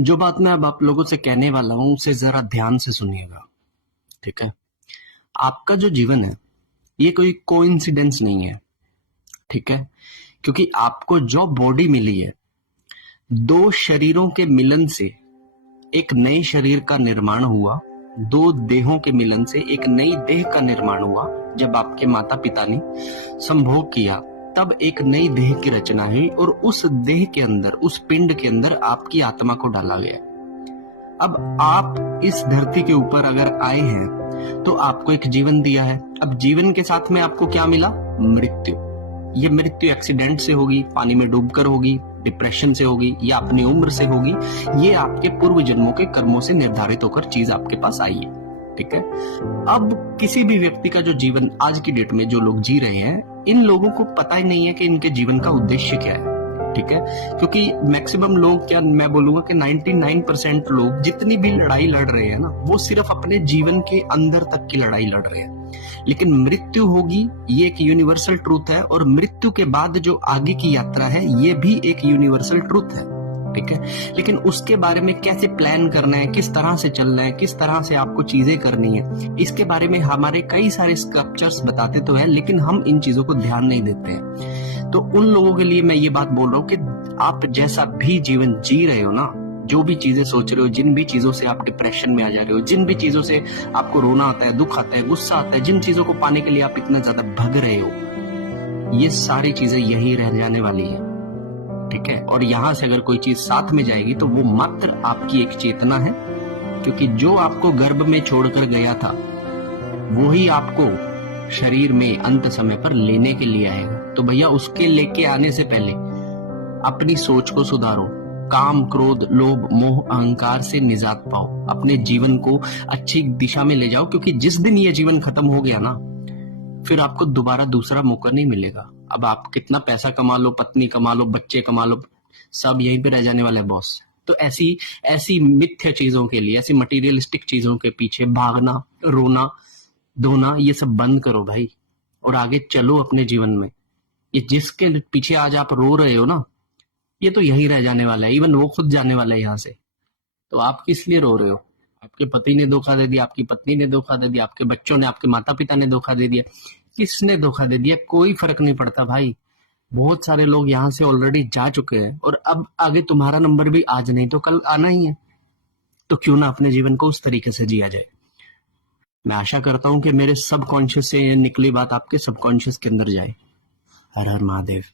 जो बात मैं अब आप लोगों से कहने वाला हूं उसे जरा ध्यान से सुनिएगा। ठीक है। आपका जो जीवन है ये कोई कोइंसिडेंस नहीं है। ठीक है। क्योंकि आपको जो बॉडी मिली है, दो शरीरों के मिलन से एक नए शरीर का निर्माण हुआ। दो देहों के मिलन से एक नई देह का निर्माण हुआ। जब आपके माता पिता ने संभोग किया तब एक नई देह की रचना हुई और उस देह के अंदर, उस पिंड के अंदर आपकी आत्मा को डाला गया। अब आप इस धरती के ऊपर अगर आए हैं तो आपको एक जीवन दिया है। अब जीवन के साथ में आपको क्या मिला? मृत्यु। ये मृत्यु एक्सीडेंट से होगी, पानी में डूबकर होगी, डिप्रेशन से होगी या अपनी उम्र से होगी। ये आपके पूर्व जन्मों के कर्मों से निर्धारित होकर चीज आपके पास आई है। ठीक है। अब किसी भी व्यक्ति का जो जीवन आज की डेट में जो लोग जी रहे हैं, इन लोगों को पता ही नहीं है कि इनके जीवन का उद्देश्य क्या है। ठीक है। क्योंकि मैक्सिमम लोग, क्या मैं बोलूंगा कि 99% लोग जितनी भी लड़ाई लड़ रहे हैं ना, वो सिर्फ अपने जीवन के अंदर तक की लड़ाई लड़ रहे हैं। लेकिन मृत्यु होगी, ये एक यूनिवर्सल ट्रूथ है, और मृत्यु के बाद जो आगे की यात्रा है ये भी एक यूनिवर्सल ट्रूथ है। ठीक है। लेकिन उसके बारे में कैसे प्लान करना है, किस तरह से चलना है, किस तरह से आपको चीजें करनी है, इसके बारे में हमारे कई सारे स्क्रिप्चर्स बताते तो है, लेकिन हम इन चीजों को ध्यान नहीं देते हैं। तो उन लोगों के लिए मैं ये बात बोल रहा हूँ कि आप जैसा भी जीवन जी रहे हो ना, जो भी चीजें सोच रहे हो, जिन भी चीजों से आप डिप्रेशन में आ जा रहे हो, जिन भी चीजों से आपको रोना आता है, दुख आता है, गुस्सा आता है, जिन चीजों को पाने के लिए आप इतना ज्यादा भग रहे हो, ये सारी चीजें यही रह जाने वाली है। ठीक है। और यहां से अगर कोई चीज साथ में जाएगी तो वो मात्र आपकी एक चेतना है, क्योंकि जो आपको गर्भ में छोड़कर गया था वो ही आपको शरीर में अंत समय पर लेने के लिए आएगा। तो भैया उसके लेके आने से पहले अपनी सोच को सुधारो, काम, क्रोध, लोभ, मोह, अहंकार से निजात पाओ, अपने जीवन को अच्छी दिशा में ले जाओ। क्योंकि जिस दिन ये जीवन खत्म हो गया ना, फिर आपको दोबारा दूसरा मौका नहीं मिलेगा। अब आप कितना पैसा कमा लो, पत्नी कमा लो, बच्चे कमा लो, सब यहीं पे रह जाने वाला है बॉस। तो ऐसी ऐसी मिथ्या चीजों के लिए, ऐसी मटेरियलिस्टिक चीजों के पीछे भागना, रोना धोना, ये सब बंद करो भाई, और आगे चलो अपने जीवन में। ये जिसके पीछे आज आप रो रहे हो ना, ये तो यही रह जाने वाला है। इवन वो खुद जाने वाला है यहाँ से। तो आप किस लिए रो रहे हो? आपके पति ने धोखा दे दिया, आपकी पत्नी ने धोखा दे दिया, आपके बच्चों ने, आपके माता पिता ने धोखा दे दिया, किसने धोखा दे दिया, कोई फर्क नहीं पड़ता भाई। बहुत सारे लोग यहाँ से ऑलरेडी जा चुके हैं, और अब आगे तुम्हारा नंबर भी आज नहीं तो कल आना ही है। तो क्यों ना अपने जीवन को उस तरीके से जिया जाए। मैं आशा करता हूं कि मेरे सबकॉन्शियस से निकली बात आपके सबकॉन्शियस के अंदर जाए। हर हर महादेव।